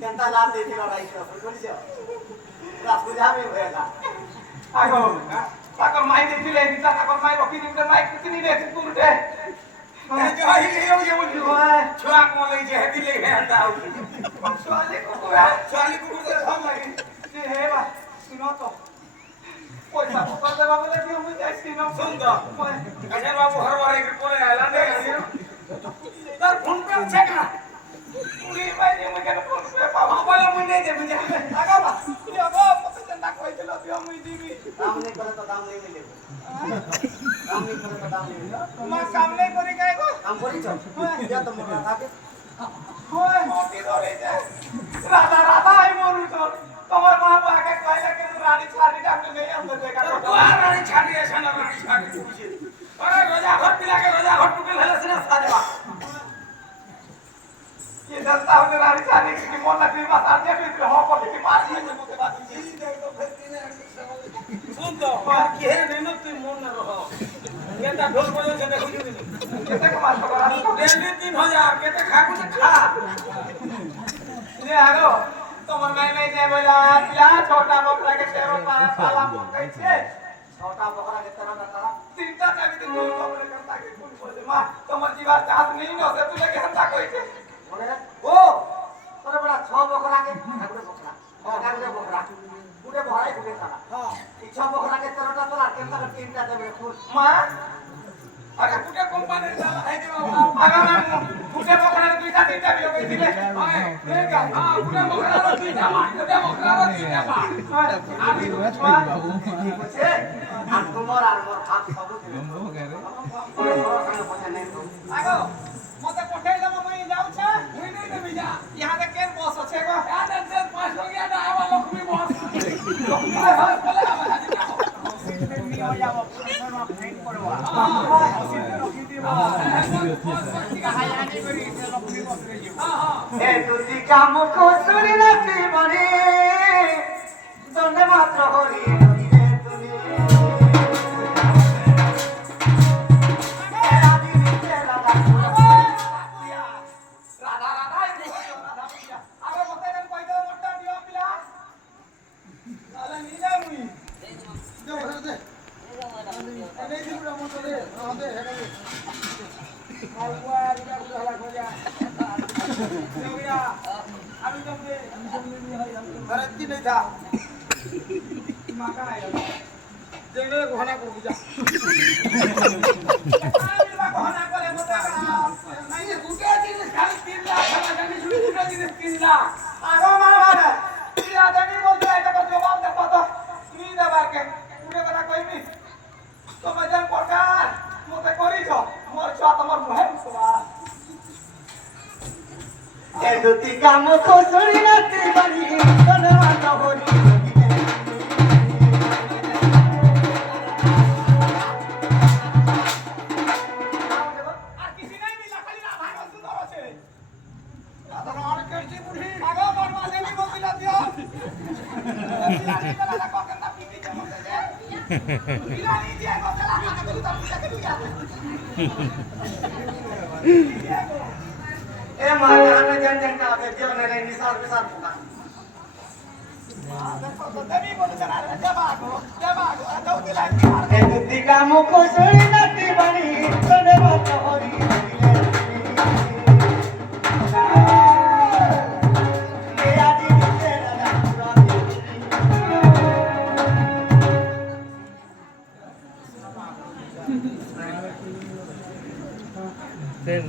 কেনটা লাভ দিতে বাবা এই সব কইছো রাস্তা যাবে হয়েগা আগো তাকর মাই দিলে দিতা তাকর মাই রকি দিতে মাই কিছু নিলে তুলতে যাই এও যে বলি ছুয়া কোলে যে দিলে হেন্দা সোয়ালি কুকুর চালি কুকুর তো থাম লাগে যে হে বা শুনো তো পয়সা পকর দেবা বলে দিও মুই যাইছি না সুন্দর আচ্ছা বাবু হরবারে করে আইলা দে তার ফোন পে আছে না পুরি ভাই মুই কেন ফোন করে পাবো মোবাইল মুই নেই দে বুঝা আগা বা তুই আগো কত চিন্তা কইছিল দিও মুই দিবি দাম নেই করে তো দাম নেই মিলে দাম নেই করে তো দাম নেই মিলে মা কাম নাই করি গায় গো কাম করিছো যা তো মনে থাকে হয় মোটি ধরে যায় রাধা রাধা আই মরু তোর তোমার মা বাবাকে কইলা কেন রানী ছাড়ি ডাকলে নেই আমরা দেখা তো আর রানী ছাড়ি আসে না রানী ছাড়ি বুঝি আরে রোজা ঘর পিলাকে রোজা ঘর টুকে ফেলেছে না সাদেবা ये दस्ता होने रानी छाड़ी की मोला की बात आने पे हो को की मार दिए मुझे बात जी दे तो फिर सुन तो यार की है नहीं तुम मन न रहो ये ता ढोल बजे से देखो जी कैसे कमाल करा डेली 3000 केते खा कुछ खा ये आगो তোমার নাই নাই যে বলা পিলা ছোটা বকরা के तेरो पाला मुंह कैसे छोटा बकरा के तरह का चिंता चाबी दे कोई खबर करता कि कौन बोले मां তোমার जीवा चाहत नहीं न से तुले के हंता कइसे ओ তোরে বড় 6 বকরা के ঠাকুরে বকরা ঠাকুরে বকরা পুরে ভরাই পুরে তারা हां এই 6 বকরা के तरह तो আর কেনটা তিনটা দেবে ফুল মা আরে কুটে কোম্পানি চালা হাই দিবা আগা না কুটে বকরা দুইটা তিনটা বিলো কইছিলে হ্যাঁ নেগা হ্যাঁ কুটে বকরা দুইটা মা কুটে বকরা দুইটা মা আমি বাবু বুঝছে আর তোমার আর মোর ভাগ সব দিবে বন্ধু করে আগো মতে পঠাই দাও মই যাউছ মুই নাই দেবি যা ইহা দে কেন বস আছে গো ইহা দে 5 গিয়া না আবা লক্ষ্মী বস লক্ষ্মী হয় বলে আবা হাজি না নি হই যাব পুলিশের মা ফেন করবা লক্ষ্মী দিব হাই হানি করি লক্ষ্মী বস রে এ তুই কাম কসুরি রাখি মানে দন্ডে মাত্র হরি হরি রে তুমি রাধা রাধা রাধা পিয়া আরে মতে দেন কই দাও মোটা দিও পিলা তাহলে নি যা মুই দে ওখানে দে এই দিন পুরো মত দে দে হেডা দে আলুয়া দিলা পুরো হালা কইয়া দেউয়া আমি জমবে নি হয় আরে দিন নাই থা মাকা নাই যেনে ঘনা করবি যা ঘনা করে মোটা নাই গুটা দিন খালি 3 লাখ খালা জানি শুরু গুটা দিন 3 লাখ আগো মারা তুই আদানি বলতে এটা জবাব দে কত কি দেবারকে পুরো কথা কইবি তুমি জান প্রকার মতে করিছ মোর ছ তোমার মুহেম সবা এ তুই কাম কসুরি রাখি মানে দন্ডে মাত্র হরি আর কিছু নাই মিলা খালি রাধা গো সুন্দর আছে রাধা আর কেজি বুড়ি আগো বড় দেবী বলিলা দিও বিরানি বেলা ককেনটা পিটি দে মতে দে বিরানি দিয়ে কতলা হাতে তুই তো পিটাকে তুই যা এ মা গানে জান জান কা তে দিও নে নিসার বিসার পোকা দেবী বলিছ না দেবাগো দাও দিলা এ তুই কাম কসুরি রাখি মানে দন্ডে মাত্র হরি হরি রে তুমি এ আদি দিতে রাজা পুরা দেন